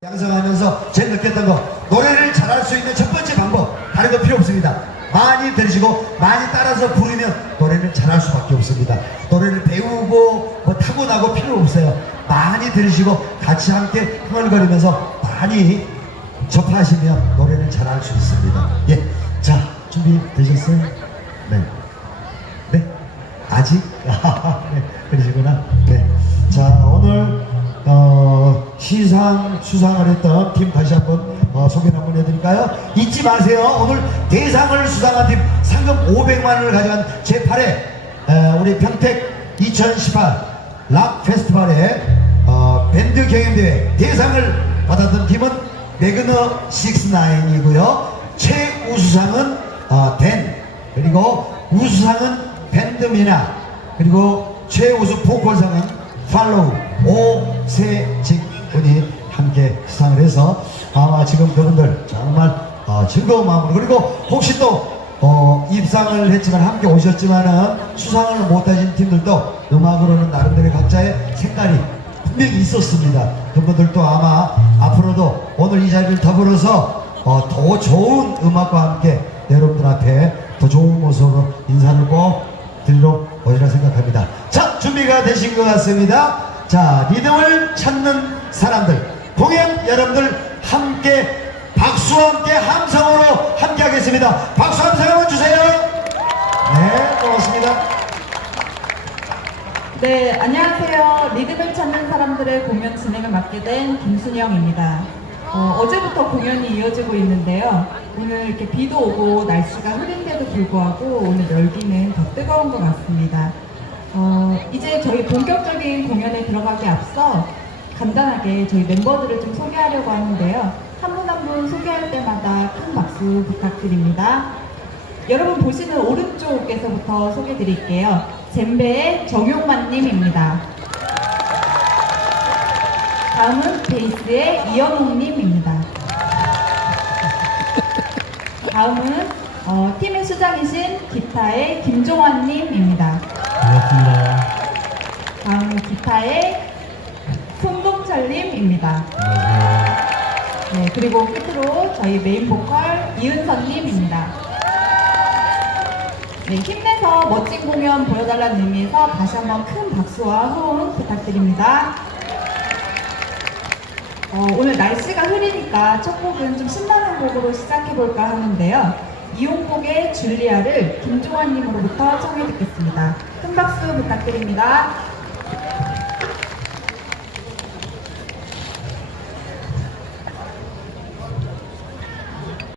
양성하면서 제일 느꼈던 거 노래를 잘할 수 있는 첫 번째 방법 다른 거 필요 없습니다 많이 들으시고 많이 따라서 부르면 노래를 잘할 수밖에 없습니다 노래를 배우고 뭐 타고나고 필요 없어요 많이 들으시고 같이 함께 흥얼거리면서 많이 접하시면 노래를 잘할 수 있습니다 예자 준비 되셨어요? 네 네? 아직? 네, 그러시구나. 네. 자, 오늘, 어, 시상, 수상을 했던 팀 다시 한번 어, 소개 한번 해드릴까요? 잊지 마세요. 오늘 대상을 수상한 팀 상금 500만 원을 가져간 제8회 우리 평택 2018 락 페스티벌의 어, 밴드 경연대회 대상을 받았던 팀은 매그너 69이고요. 최우수상은 어, 댄 그리고 우수상은 밴드미나 그리고 최우수 보컬상은 팔로우 분이 함께 수상을 해서 아마 지금 그분들 정말 어, 즐거운 마음으로 그리고 혹시 또 어, 입상을 했지만 함께 오셨지만은 수상을 못하신 팀들도 음악으로는 나름대로 각자의 색깔이 분명히 있었습니다. 그분들도 아마 앞으로도 오늘 이 자리를 더불어서 어, 더 좋은 음악과 함께 여러분들 앞에 더 좋은 모습으로 인사를 꼭 드리러 오리라 생각합니다. 자, 준비가 되신 것 같습니다. 자, 리듬을 찾는 사람들, 공연 여러분들 함께 박수와 함께 함성으로 함께 하겠습니다. 박수 함성 한번 주세요. 네, 고맙습니다. 네, 안녕하세요. 리듬을 찾는 사람들의 공연 진행을 맡게 된 김순영입니다. 어, 제부터 공연이 이어지고 있는데요. 오늘 이렇게 비도 오고 날씨가 흐린데도 불구하고 오늘 열기는 더 뜨거운 것 같습니다. 어, 이제 저희 본격적인 공연에 들어가기 앞서 간단하게 저희 멤버들을 좀 소개하려고 하는데요. 한 분 한 분 소개할 때마다 큰 박수 부탁드립니다. 여러분 보시는 오른쪽에서부터 소개드릴게요. 젬베의 정용만님입니다. 다음은 베이스의 이영웅님입니다. 다음은 어, 팀의 수장이신 기타의 김종환님입니다. 반갑습니다. 다음은 기타의 안녕하세요. 네, 그리고 끝으로 저희 메인 보컬 이은선님입니다. 네, 힘내서 멋진 공연 보여달라는 의미에서 다시 한번 큰 박수와 호응 부탁드립니다. 어, 오늘 날씨가 흐리니까 첫 곡은 좀 신나는 곡으로 시작해볼까 하는데요. 이용복의 줄리아를 김종환님으로부터 청해 듣겠습니다. 큰 박수 부탁드립니다.